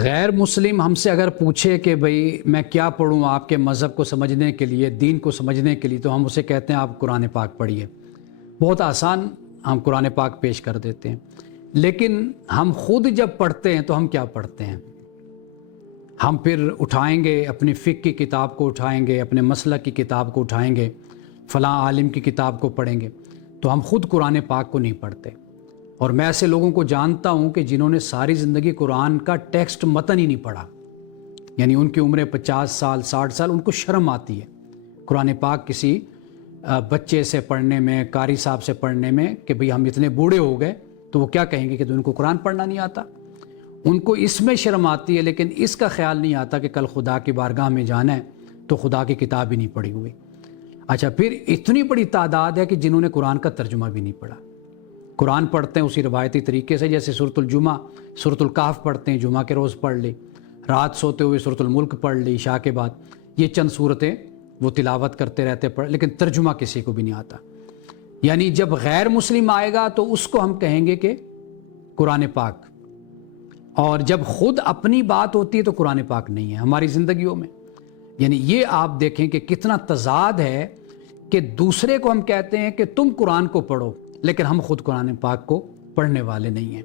غیر مسلم ہم سے اگر پوچھے کہ بھئی میں کیا پڑھوں آپ کے مذہب کو سمجھنے کے لیے، دین کو سمجھنے کے لیے، تو ہم اسے کہتے ہیں آپ قرآن پاک پڑھیے۔ بہت آسان ہم قرآن پاک پیش کر دیتے ہیں، لیکن ہم خود جب پڑھتے ہیں تو ہم کیا پڑھتے ہیں؟ ہم پھر اٹھائیں گے اپنی فقہ کی کتاب کو، اٹھائیں گے اپنے مسلک کی کتاب کو، اٹھائیں گے فلاں عالم کی کتاب کو پڑھیں گے، تو ہم خود قرآن پاک کو نہیں پڑھتے۔ اور میں ایسے لوگوں کو جانتا ہوں کہ جنہوں نے ساری زندگی قرآن کا ٹیکسٹ متن ہی نہیں پڑھا، یعنی ان کی عمریں 50 سال 60 سال، ان کو شرم آتی ہے قرآن پاک کسی بچے سے پڑھنے میں، قاری صاحب سے پڑھنے میں، کہ بھئی ہم اتنے بوڑھے ہو گئے تو وہ کیا کہیں گے کہ ان کو قرآن پڑھنا نہیں آتا۔ ان کو اس میں شرم آتی ہے، لیکن اس کا خیال نہیں آتا کہ کل خدا کی بارگاہ میں جانا ہے تو خدا کی کتاب ہی نہیں پڑھی ہوئی۔ اچھا، پھر اتنی بڑی تعداد ہے کہ جنہوں نے قرآن کا ترجمہ بھی نہیں پڑھا۔ قرآن پڑھتے ہیں اسی روایتی طریقے سے، جیسے سورۃ الجمعہ، سورۃ الکہف پڑھتے ہیں، جمعہ کے روز پڑھ لی، رات سوتے ہوئے سورۃ الملک پڑھ لی عشاء کے بعد، یہ چند صورتیں وہ تلاوت کرتے رہتے پڑھ، لیکن ترجمہ کسی کو بھی نہیں آتا۔ یعنی جب غیر مسلم آئے گا تو اس کو ہم کہیں گے کہ قرآن پاک، اور جب خود اپنی بات ہوتی ہے تو قرآن پاک نہیں ہے ہماری زندگیوں میں۔ یعنی یہ آپ دیکھیں کہ کتنا تضاد ہے کہ دوسرے کو ہم کہتے ہیں کہ تم قرآن کو پڑھو، لیکن ہم خود قرآن پاک کو پڑھنے والے نہیں ہیں۔